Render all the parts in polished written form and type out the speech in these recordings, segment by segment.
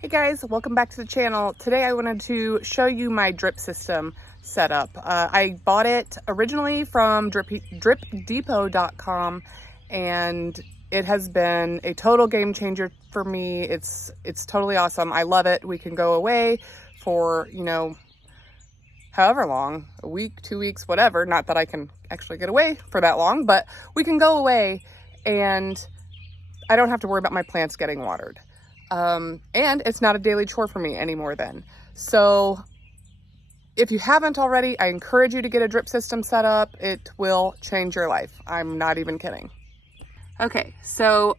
Hey guys, welcome back to the channel. Today I wanted to show you my drip system setup. I bought it originally from dripdepot.com and it has been a total game changer for me. It's totally awesome. I love it. We can go away for, however long, a week, 2 weeks, whatever. Not that I can actually get away for that long, but we can go away and I don't have to worry about my plants getting watered. And it's not a daily chore for me anymore then. So if you haven't already, I encourage you to get a drip system set up. It will change your life. I'm not even kidding. Okay, so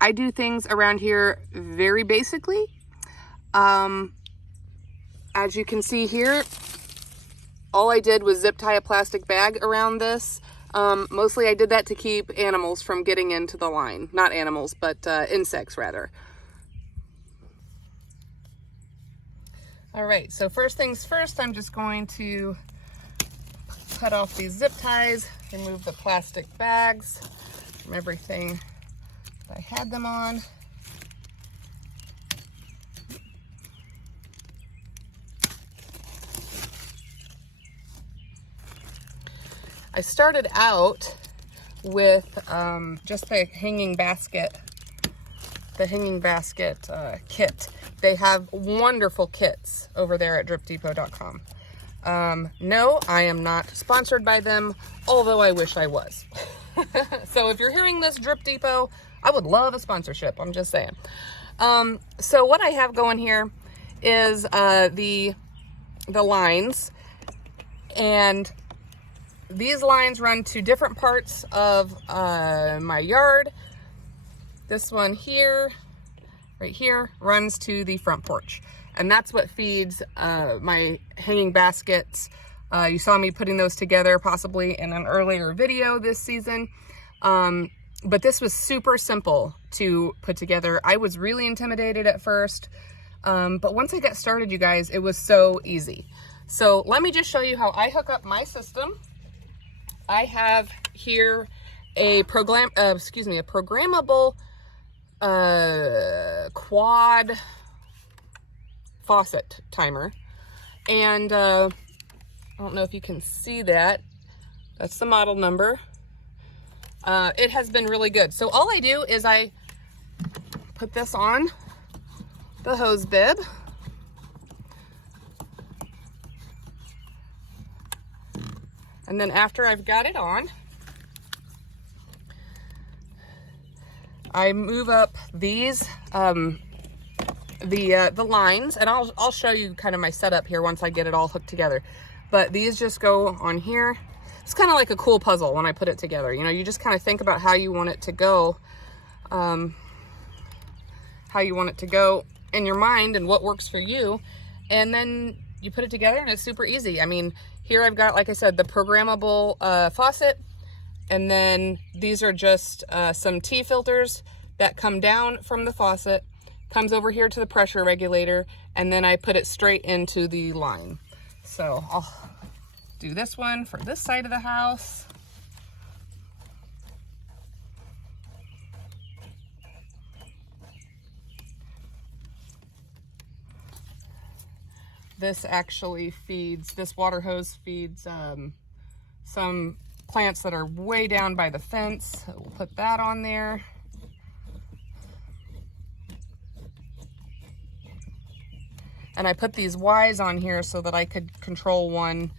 I do things around here very basically. As you can see here, all I did was zip tie a plastic bag around this. Mostly I did that to keep animals from getting into the line. Not animals, but insects rather. All right, so first things first, I'm just going to cut off these zip ties, remove the plastic bags from everything that I had them on. I started out with just the hanging basket kit. They have wonderful kits over there at dripdepot.com. No, I am not sponsored by them, although I wish I was. So if you're hearing this, Drip Depot, I would love a sponsorship. I'm just saying. So what I have going here is the lines, and these lines run to different parts of my yard. This one here, right here, runs to the front porch. And that's what feeds my hanging baskets. You saw me putting those together possibly in an earlier video this season. But this was super simple to put together. I was really intimidated at first. But once I got started, you guys, it was so easy. So let me just show you how I hook up my system. I have here a programmable quad faucet timer, and I don't know if you can see that. That's the model number. It has been really good. So all I do is I put this on the hose bib, and then after I've got it on, I move up these, the lines, and I'll show you kind of my setup here once I get it all hooked together. But these just go on here. It's kind of like a cool puzzle when I put it together. You know, you just kind of think about how you want it to go, in your mind and what works for you. And then you put it together and it's super easy. I mean, here I've got, like I said, the programmable faucet. And then these are just some tea filters that come down from the faucet, comes over here to the pressure regulator, and then I put it straight into the line. So I'll do this one for this side of the house. This water hose feeds some plants that are way down by the fence. We'll put that on there. And I put these Ys on here so that I could control one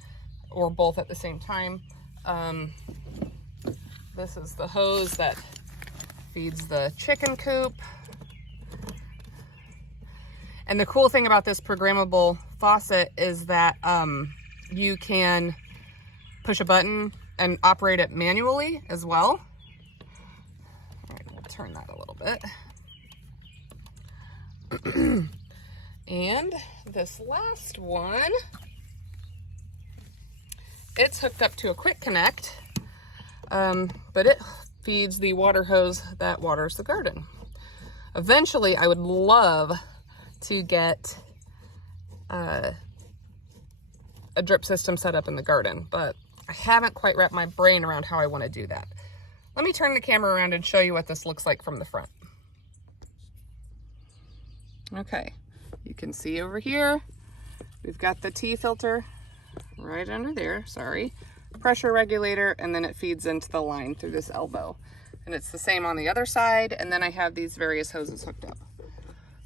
or both at the same time. This is the hose that feeds the chicken coop. And the cool thing about this programmable faucet is that you can push a button and operate it manually as well. All right, we'll turn that a little bit. And this last one, it's hooked up to a quick connect, but it feeds the water hose that waters the garden. Eventually, I would love to get a drip system set up in the garden, but I haven't quite wrapped my brain around how I want to do that. Let me turn the camera around and show you what this looks like from the front. Okay, You can see over here, we've got the tea filter right under there, sorry, pressure regulator, and then it feeds into the line through this elbow. And it's the same on the other side, and then I have these various hoses hooked up.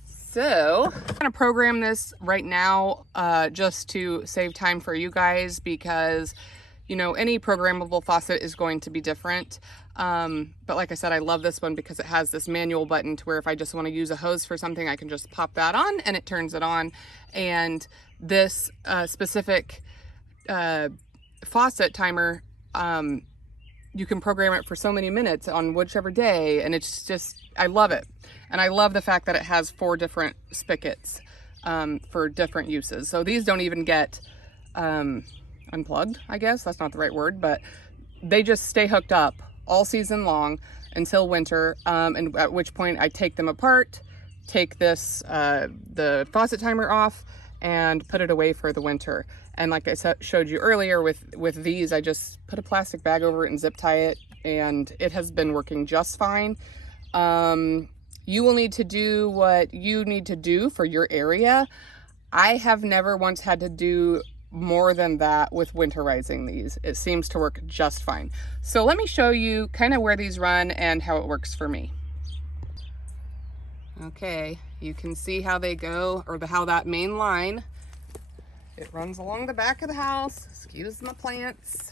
So I'm gonna program this right now just to save time for you guys, because you know, any programmable faucet is going to be different. But like I said, I love this one because it has this manual button to where if I just want to use a hose for something, I can just pop that on and it turns it on. And this specific faucet timer, you can program it for so many minutes on whichever day, and it's just, I love it. And I love the fact that it has 4 different spigots for different uses. So these don't even get unplugged, I guess that's not the right word, but they just stay hooked up all season long until winter, and at which point I take them apart, take this the faucet timer off, and put it away for the winter. And like I showed you earlier with these, I just put a plastic bag over it and zip tie it, and it has been working just fine. You will need to do what you need to do for your area. I have never once had to do more than that with winterizing these. It seems to work just fine. So let me show you kind of where these run and how it works for me. Okay, you can see how they go, or how that main line, it runs along the back of the house, excuse my plants,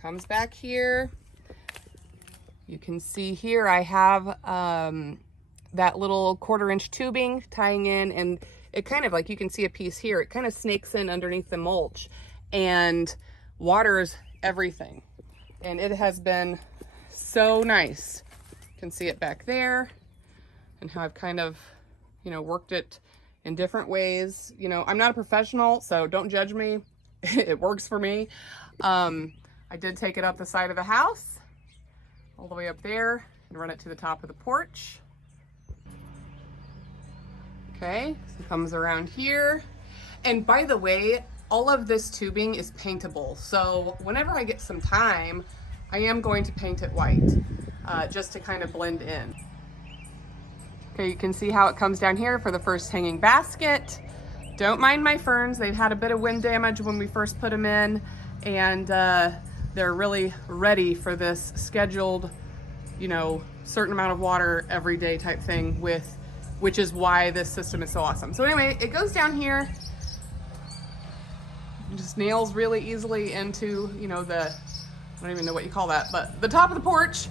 comes back here. You can see here I have that little 1/4-inch tubing tying in, and it kind of, like you can see a piece here, it kind of snakes in underneath the mulch and waters everything. And it has been so nice. You can see it back there and how I've kind of, you know, worked it in different ways. You know, I'm not a professional, so don't judge me. It works for me. I did take it up the side of the house, all the way up there, and run it to the top of the porch. Okay, so it comes around here. And by the way, all of this tubing is paintable. So whenever I get some time, I am going to paint it white, just to kind of blend in. Okay, you can see how it comes down here for the first hanging basket. Don't mind my ferns. They've had a bit of wind damage when we first put them in, and they're really ready for this scheduled, you know, certain amount of water every day type thing, which is why this system is so awesome. So anyway, it goes down here, just nails really easily into, you know, I don't even know what you call that, but the top of the porch.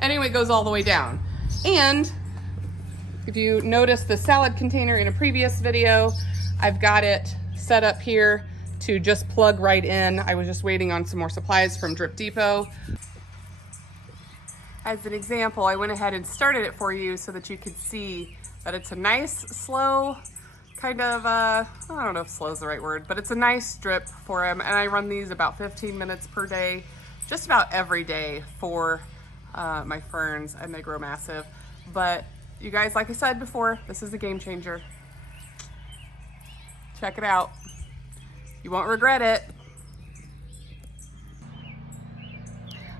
Anyway, it goes all the way down. And if you noticed the salad container in a previous video, I've got it set up here to just plug right in. I was just waiting on some more supplies from Drip Depot. As an example, I went ahead and started it for you so that you could see that it's a nice, slow, kind of, I don't know if slow is the right word, but it's a nice drip for him. And I run these about 15 minutes per day, just about every day for my ferns, and they grow massive. But you guys, like I said before, this is a game changer. Check it out. You won't regret it.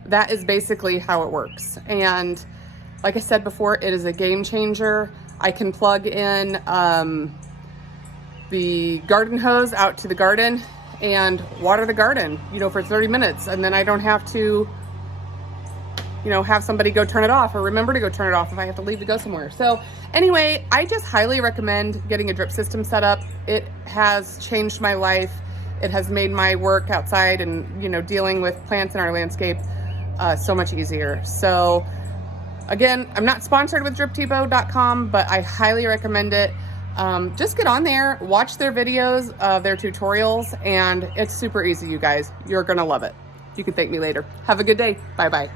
That is basically how it works. And like I said before, it is a game changer. I can plug in the garden hose out to the garden and water the garden, you know, for 30 minutes. And then I don't have to, you know, have somebody go turn it off, or remember to go turn it off if I have to leave to go somewhere. So anyway, I just highly recommend getting a drip system set up. It has changed my life. It has made my work outside and, you know, dealing with plants in our landscape so much easier. So again, I'm not sponsored with dripdepot.com, but I highly recommend it. Just get on there, watch their videos, their tutorials, and it's super easy, you guys. You're gonna love it. You can thank me later. Have a good day. Bye-bye.